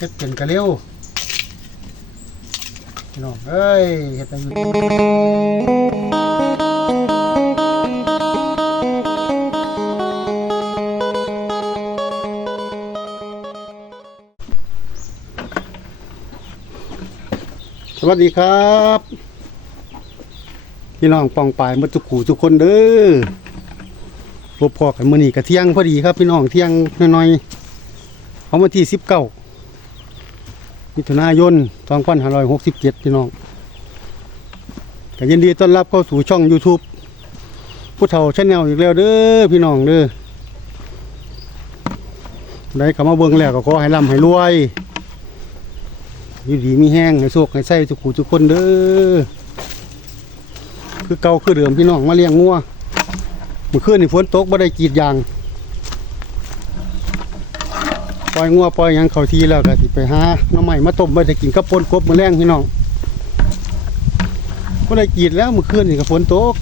เฮ็ดเป็นกะเร็วพี่น้องเอ้ยเฮ็ดไปอยู่สวัสดีครับ พี่น้องปองปายมาทุกขู่ทุกคนเด้อพบพอกันมือนี้ก็เที่ยงพอดีครับ พี่น้องเที่ยงน้อยๆเอามาที่19 มิถุนายน2567พี่น้องก็ยินดีต้อนรับเข้าสู่ช่อง YouTube ผู้เฒ่าชาแนลอีกแล้วเด้อพี่น้องเด้อได้เข้ามาเบิ่งแล้วก็ขอให้ร่ำให้รวยอยู่ดีมีแห้งให้โชคให้ใส่ทุกขู่ทุกคนเด้อคือเก่าคือเดิมพี่น้องมาเลี้ยงงัวเมื่อคืนนี่ฝนตกบ่ได้กรีดยางป ล่อยงัวปล่อยยังเขาทีแล้วก็สิไปหาน้ำใหม่มาต้มไว้จะกินกับปนกบมื้อแรงพี่น้องบ่ได้กีดแล้วเมื่อคืนนี่ก็ฝนตก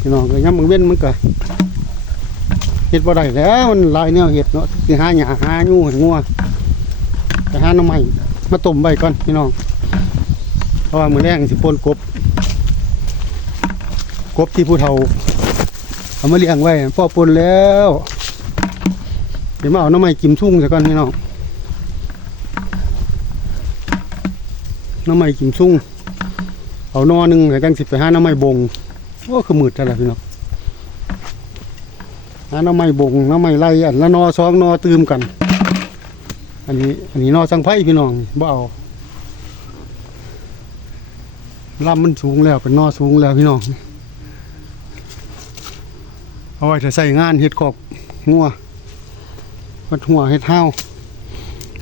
พี่น้องก็ยามมื้อเว้นมันก็เฮ็ดบ่ได้แล้วมันลายแนวเฮ็ดเนาะสิหาหญ้าหาอยู่ให้งัวไปหาน้ำใหม่มาต้มไว้ก่อนพี่น้องเพราะว่ามือแรงสิปนกบ กบที่ผู้เฒ่าเอามาเลี้ยงไว้พ่อปนแล้ว เดี๋ยวมาเอาน้ำไม้กิมชุ่งซะก่อนพี่น้องน้ำไม้กิมชุ่งเอานอหนึ่งแล้วจังสิไปหาน้ำไม้บงโอ้คือมืดแต่ละพี่น้องหาน้ำไม้บงน้ำไม้ไล่อันละนอสองนอตืมกัน อันนี้อันนี้นอสังไพ่พี่น้องบ่เอาลำมันสูงแล้วเป็นนอสูงแล้วพี่น้องเอาไว้จะใส่งานเห็ดขอบงัว วัดหัวเห็ดห้าว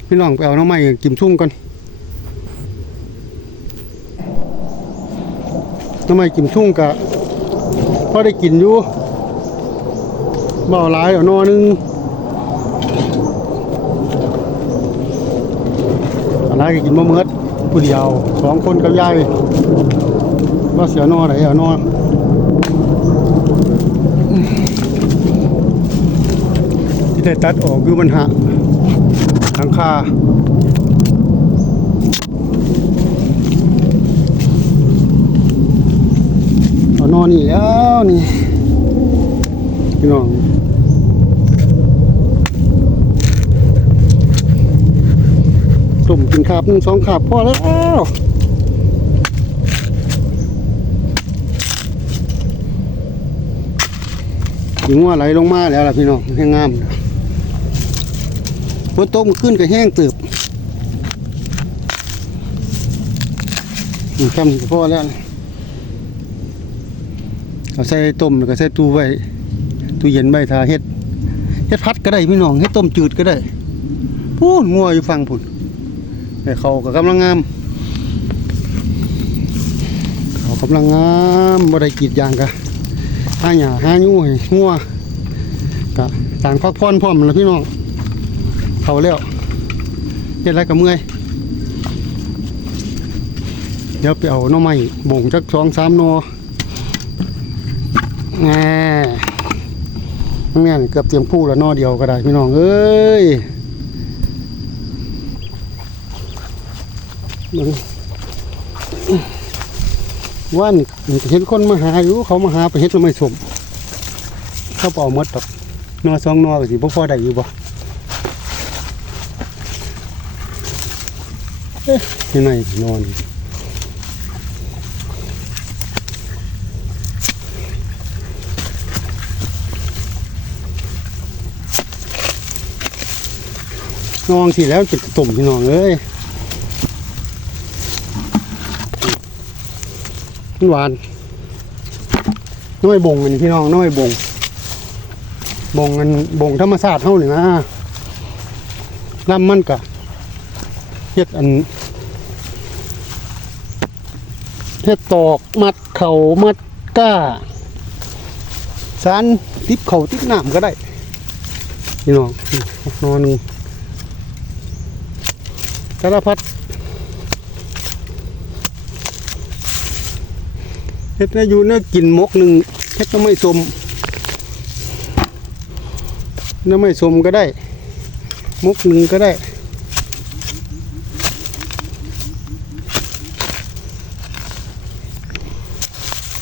พี่น้องไปเอาน้ำใหม่กิมชุ่งกันน้ำใหม่กิมชุ่งกะพอได้กินอยู่บ่เอาหลายเอานอหนึงเอาหลายก็กินมะเมิดผู้เดียวสองคนกับยายว่าเสียนอไหนเอานอ ได้ตัดออกคือมันหักหลังคาเอานอนนี่แล้วนี่พี่น้องต้มกินขาบหนึ่งสองขาบพอแล้วถึงว่าไหลลงมาแล้วล่ะพี่น้องแห้งงามนะ นตกมันขึ้นก็แห้งติบทำก็พอแล้วเอาใส่ต้มแล้วก็ใส่ตู้ไว้ตู้เย็นไว้ทาเฮ็ดเฮ็ดพัดก็ได้พี่น้องเฮ็ดต้มจืดก็ได้พูนงัวอยู่ฟังพุ่นแต่เขาก็กำลังงามเขากำลังงามบ่ได้กีดยางกะห้าหญ้าห้ายู่ให้งัวกะต่างพักผ่อนพร้อมแล้วพี่น้อง เขาแล้วเฮ็ดไรกับเมื่อยเดี๋ยวไปเอาหน่อไม้บ่งจักสองสามนอแง่แม่นเกือบเตรียมผู้แล้วนอเดียวก็ได้พี่น้องเอ้ยว่านเห็นคนมาหาอยู่เขามาหาไปเฮ็ดหน่อไม้สมเขาบ่เอาหมดดอกนอสองนอก็สิบ่พอได้อยู่บ่เอ๊ะ ที่ไหนนอนนองสิแล้วเป็นตุ่มพี่น้องเอ้ยหวานน้อยบงอันพี่น้องน้อยบงบงอันบงธรรมศาสตร์เท่านี่นะลำมันกะเฮ็ดอัน เฮ็ดตอกมัดเข่ามัดก้า สารติบเข่าติบน้ำก็ได้พี่น้องนอนนึ่งสารพัดเฮ็ดให้อยู่เนื้อกินมกหนึ่งเฮ็ดน้ำไม่สมน้ำไม่สมก็ได้ มกหนึ่งก็ได้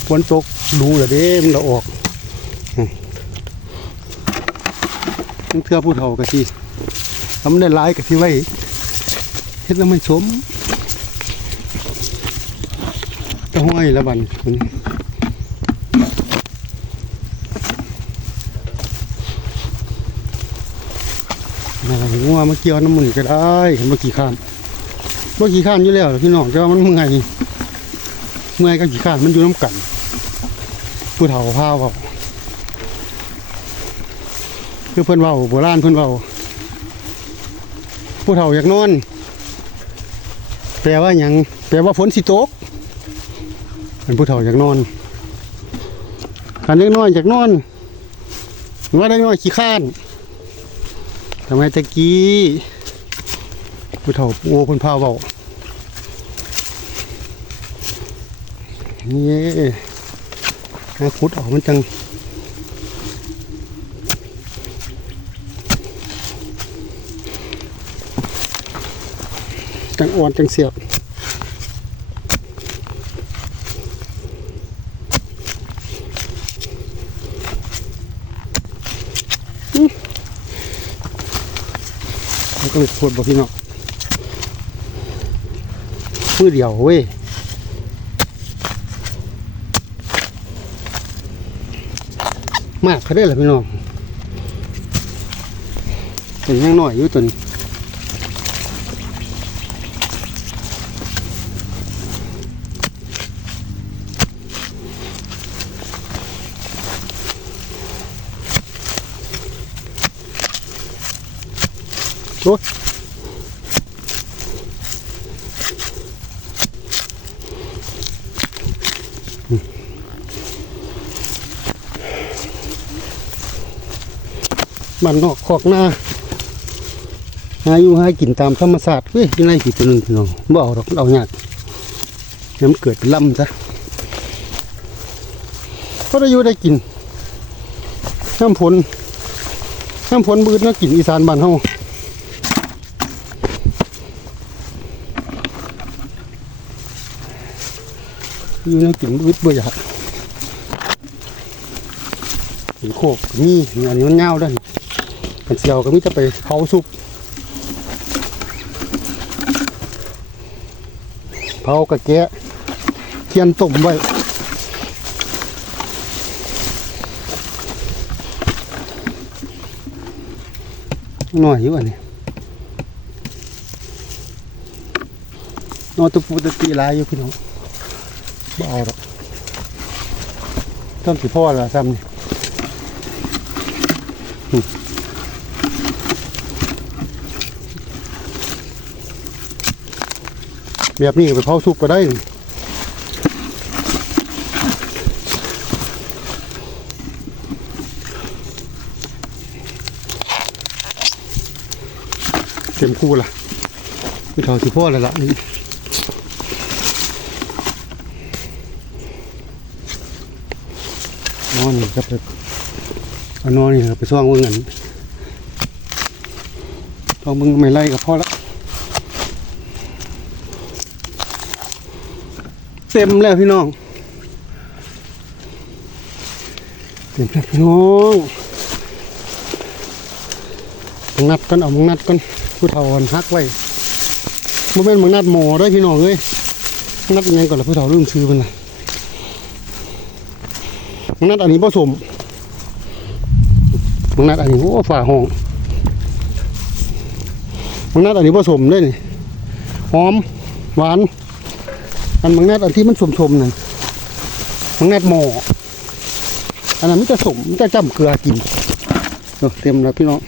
ฝนตกดูเหรอเด้มันละออกอืมมันเทือผู้เฒ่าก็สิทำได้หลายก็สิไว้เฮ็ดแล้วมันสมตะห้อยละบันคนนี้น่างัวมาเกี่ยวน้ำมันก็ได้เห็นบ่กี่ข้านบ่อกี่ข้านอยู่แล้วพี่น้องแต่ว่ามันเมื่อยเมื่อยกับกี่ข้านมันอยู่น้ำกัน ผู้เฒ่าพาเว้าคือเพิ่อนเว้าโบราณเพิ่อนเว้าผู้เฒ่าอยากนอน แปลว่าหยังแปลว่าฝนสิตกเป็นผู้เฒ่าอยากนอนคันเล็กน้อยอยากนอนว่าเล็กน้อยขี้ข้านทำไมตะกี้ผู้เฒ่าโอ้เพิ่นพาเว้านี่ หาขุดออกมันจังจังอ่อนจังเสียบมันก็เลยปวดบ่พี่น้องมือเดียวเว้ย มากเขาได้เหรอพี่น้องเป็นยังหน่อยอยู่ตัวนี้านนอกขอกหน้าหาอยู่หากินตามธรรมศาสตร์เฮ้ยยังไงกี่ตัวหนึ่งพี่น้องบ่เอาหรอกเอายากเดี๋ยวมันเกิดเป็นลำซะเพราะได้อยู่ได้กินน้ำผลน้ำผลบืดน่ากินอีสานบ้านเฮาอยู่น่ากินบืดเบื่ออยากเป็นโคกก็มีอันนี้มันเงาด้วย เป็นเสียวก็มีจะไปเผาซุปเผากระแกะเทียนต้มไว้หน่อยอยู่อันนี้นอนตุปูตะตีลายอยู่พี่น้องบ่เอาหรอกต้นสิพ่อละซ้ำนี่ แบบนี้ไปเผาซุปก็ได้เต็มคู่ละพี่ทอสิพ่อแล้วล่ะนี่นอนนี่ก็ไปเอานอนนี่ก็ไปซ่องเบิ่งกันซ่องเบิ่งไม่ไล่กับพ่อละ ต็มแล้วพี่น้อง เต็มแล้วพี่น้องมึงนัดกันเอามึงนัดกันผู้เฒ่าอันฮักไว้บ่แม่นมึงนัดหมอเด้วยพี่น้องเอ้ยมึงนัดยังไงก่อนละผู้เฒ่าลืมซื้อมันล่ะมึงนัดอันนี้ผสมมึงนัดอันนี้โอ้ฝ่าห้องมึงนัดอันนี้ผสมเลยนี่หอมหวาน อันบางนัดอันที่มันสมๆนั่นบางนัดหมออันนั้นมันจะสมมันจะจำเกลือกินเออเต็มแล้วพี่น้อง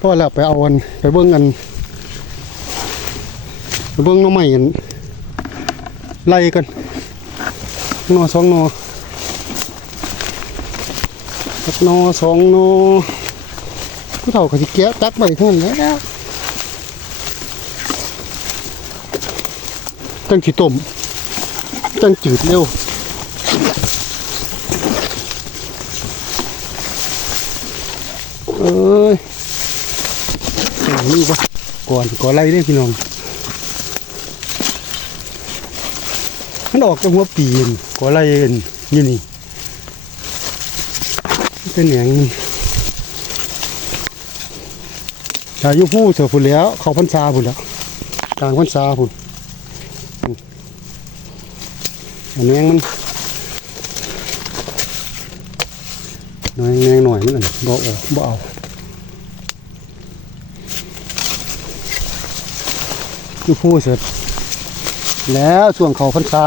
พอแล้วไปเอาอันไปเบิ้งกันไปเบิ้งน้องใหม่กันไล่กันนอสองนอสักหนอสองนอผู้เฒ่าเขาสิแกะตักไปเท่านั้นแหล้วจังขี้ต้ม จังจืดเร็วเอ้ยนี่ปะก่อนก่อไล่ได้พี่น้องมันออกจากหัวปีนก่อไล่เอ็นยู่นี่เป็นอย่างนี้ชายุผู้เสือผุนแล้ว เขาพันชาผุนแล้วกลางพันชาผุนอืม อันนี้มันน่อยแงหน่อยมันอันบ่อบ่เอายุผู้เสร็จแล้วช่วงเขาพันชา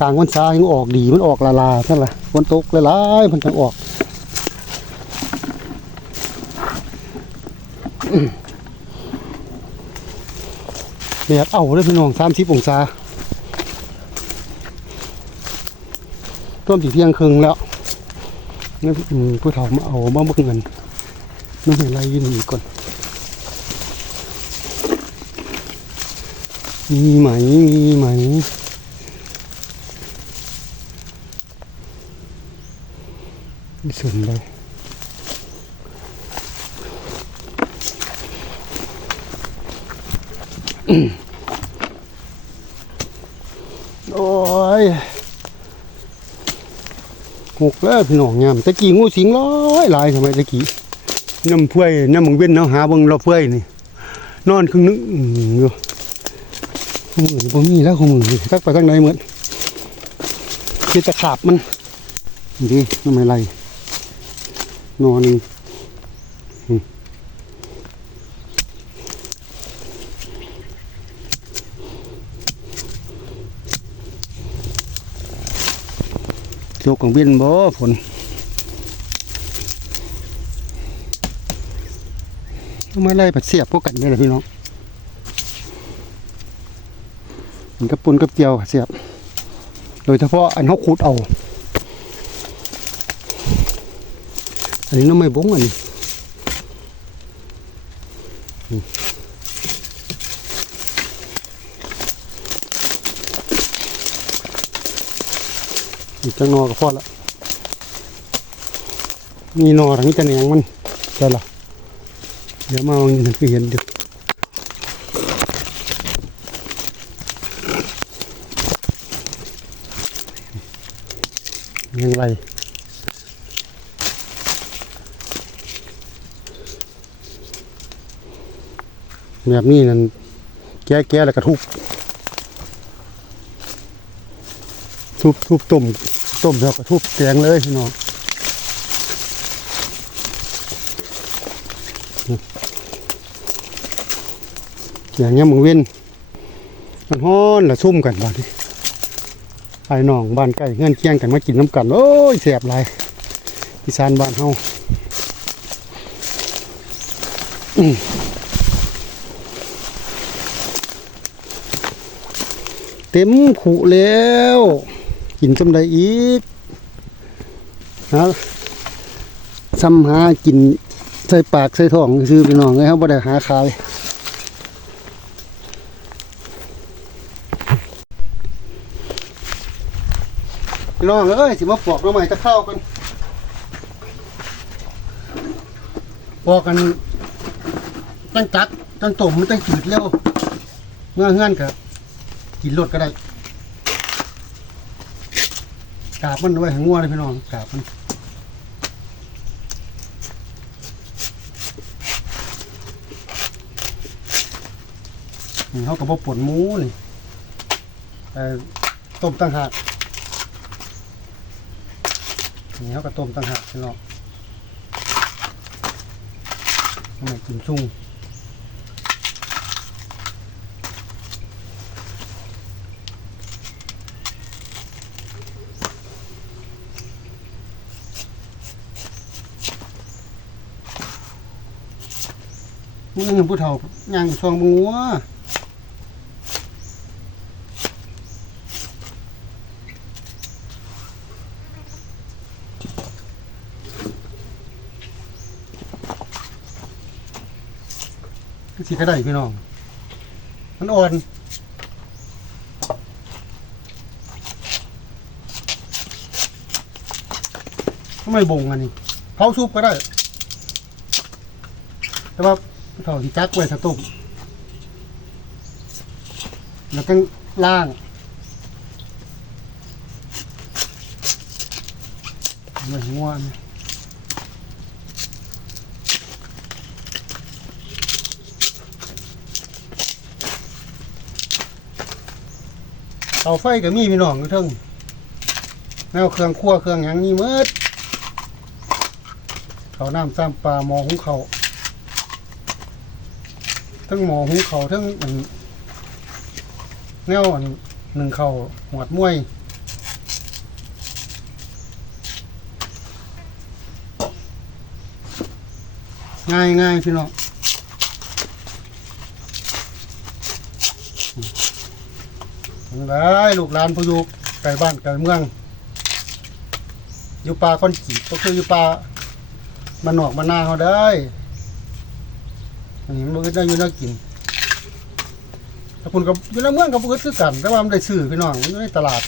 ต่างพันชายังออกดีมันออกละลาใช่ไหมฝนตกละลายมันจะออกเรียกเอาเลยพี่น้องสามสิบองศา ต้นสีเที่ยงครึ่งแล้วนี่ผู้เฒ่ามาเอามาบิกเงินน้องเห็นอะไรยืนอีกก่อนมีไหมมีไหมมีส่วนเลยโอ้ย หกแล้วพี่น้องยามตะกี้งูสิงร้อยหลายทำไมตะกี้น้ำเพื่อยน้ำมึงเว้นเนาะหาบังเราเพื่อยนี่นอนครึ่งนึงอื้ยู่ขมือบ่มีแล้วขมือทักไปทางไหนเหมือนคือตะขาบมันนี่ดิทำไมไรนอน โจกของเบียนบ่ฝนทำไมไรปัดเสียบพวกกันได้ล่ะพี่น้องมันกับปุนกับเจียวเสียบ โดยเฉพาะอันเขาขูดเอา อันนี้น้ำไม่บงอันนี้ อืมอีกจังนอก็พอละมีนอทั้งจะแหนงมันใช่หรอเดี๋ยวมาวันนี้คือเห็นดี๋ยวยังไรแบบนี้นั่นแก้แก้แล้วก็ทุบทุบทุบต้ม ต้มแล้วก็ทุบแกงเลยพี่น้องอย่างเงี้ยมึงเว้นมันฮ้อนละซุ่มกันบ้านี้ไอ้น้องบ้านใกล้เงื่อนเคียงกันมากินน้ำกันโอ้ยแสบหลายอีสานบ้านเฮาเต็มขู่แล้ว กินจำได้อีกฮะซ้ำหากินใส่ปากใส่ท้องซื้อไปน้องเลยครับบ่ได้หาขายพี่น้องเอ้ยสิมาปอกหน้ำใหม่ตะเข้ากันปอกกันตั้งจักตั้งต้มมันตั้งจืดเร็วเงื่อเงื่อนกับกินรดก็ได้ กาบมันไว้ให้งัวเลยพี่น้องกาบมันนี่เขากับว่าปวดหมูนี่แต่ต้มตั้งหากนี่เขาก็ต้มต่างหากพี่น้องทำไมกินซุ่ง นี่ยังผู้เฒ่าย่างช่วงบัวคือสิกรได้พี่น้อง มันอ่อนทำไมบ่งอันนี้เผาซุปก็ได้แต่ว่า เฒ่าที่จักไว้ถ้าต้มแล้วก็ล่างไม่ง่วนเตาไฟก็มีพี่น้องอยู่เทึงแนวเครื่องครัวเครื่องหยังมีหมืดเขาน้ำซ้ำปลาหมอหุงเขา ทั้งหมอหุงเขาทั้งอันแนวอันหนึ่งเขาหวดมวยง่ายง่ายพี่น้องได้ลูกหลานผู้อยู่ไกลบ้านไกลเมือง อยู่ป่าคอนกีก็คืออยู่ป่ามันหนอกมันนาเขาได้ อันนี้มันก็ได้อยู่น่ากินถ้าคุณกับอยู่ในเมืองกับพืชคือกันแต่ว่ามันได้ซื้อพี่น้องอยู่ในตลาด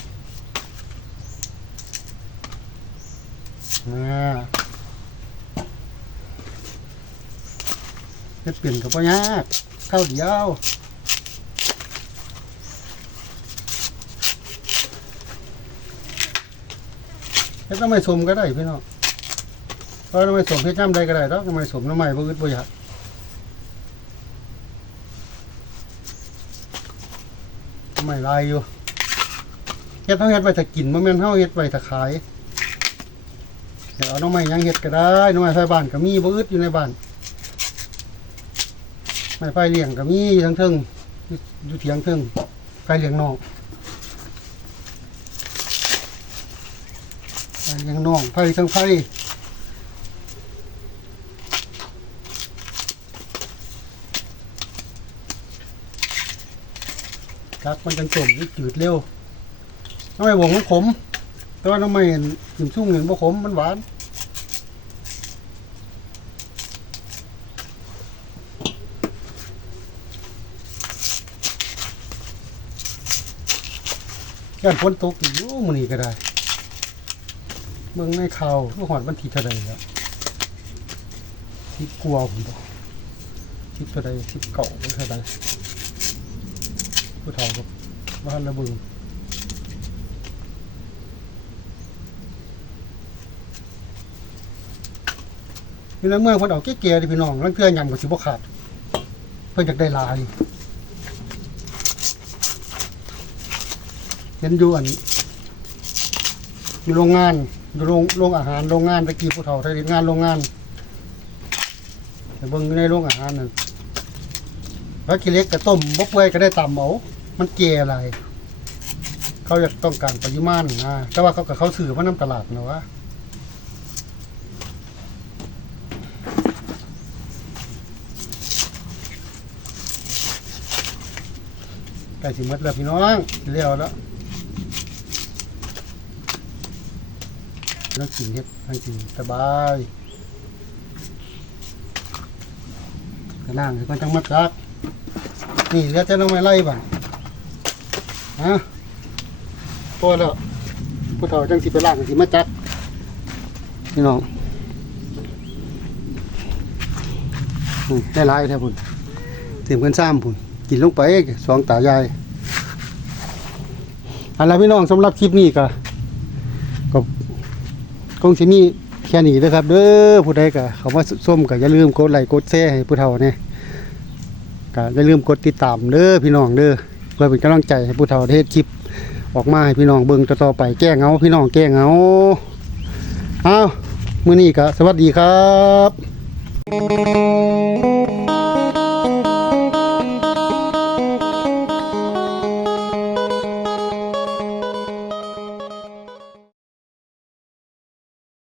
อ่าเฮ็ดเปลี่ยนกับพ่ยากข้าวเดียวเฮ็ดน้ำไม่สมก็ได้พี่น้องเพราะน้ำไม่สมเฮ็ดน้ำใดก็ได้ดอกน้ำไม่สมน้ำไม่บ่อึบ่อยากน้ำ ไม่ลายอยู่เฮ็ดเฮาเฮ็ดไว้ถ้ากินบ่แม่นเฮาเฮ็ดไว้ถ้าขายเดี๋ยวเอาน้ำไม่ยังเฮ็ดก็ได้น้ำไม่ไฟบ้านก็มีบ่อึดอยู่ในบ้านไม่ไฟเลี้ยงก็มีอยู่ทั้งเทิงอยู่เถียงเทิงไฟเลี้ยงน้องไฟเลี้ยงน้องไฟทั้งไฟ รักมันจังสมจืดเร็วน้ำไม่หวงมันขม แต่ว่าน้ำไม่กินชุ่งเห็นบ่ขมมันหวานย่านฝนตกอยู่มื้อนี้ก็ได้เบิ่งในเข่าวก็หอดวันทีเท่าใดแล้วสิบกว่าผมบอกสิบเท่าใดสิบเก่าเท่าใด ผู้เฒ่ากับบ้านระเบิงพี่น้องเมืองเพิ่นเอาเก๋ๆดิพี่น้องลังเทื่อยำก็สิบ่ขาด เพิ่นอยากได้หลาย เห็นอยู่อันอยู่โรงงานอยู่โรงโรงอาหารโรงงานตะกี้ผู้เฒ่าไทยเฮ็ดงานโรงงานแต่เบิ่งอยู่ในโรงอาหารนั่นแล้วกิเล็กก็ต้มบ่เปื่อยก็ได้ตำเอา มันเกยอะไร เขาอยากต้องการปริมาณนะแต่ว่าเขากับเขาซื้อมานํตลาดนะวะใกล้สิหมดแล้วพี่น้องเลี้ยวแล้วแล้วกินเฮ็ดให้กินสบายกระนั่งให้มันจังมัดรักนี่เหลือจะน้องไม่ไล่บ้าง ฮะพอแล้วผู้เฒ่าจังสิไปล่างสิมาจัดพี่น้องได้หลายแท้พุ่นเตรียมกันซ้ำพุ่นกินลงไปสองตายายอันละพี่น้องสำหรับคลิปนี้ก็ก็คงสิมีแค่นี้นะครับเด้อผู้ใดก็เขามาส้มก็อย่าลืมกดไลค์กดแชร์ให้ผู้เฒ่าเนี่ยก็อย่าลืมกดติดตามเด้อพี่น้องเด้อ เพื่อเป็นกำลังใจให้ผู้เฒ่าได้เทศคลิปออกมาให้พี่น้องเบิ่งต่อๆไปแก้เงาพี่น้องแก้เงาเอามื้อนี้ก็สวัสดีครับ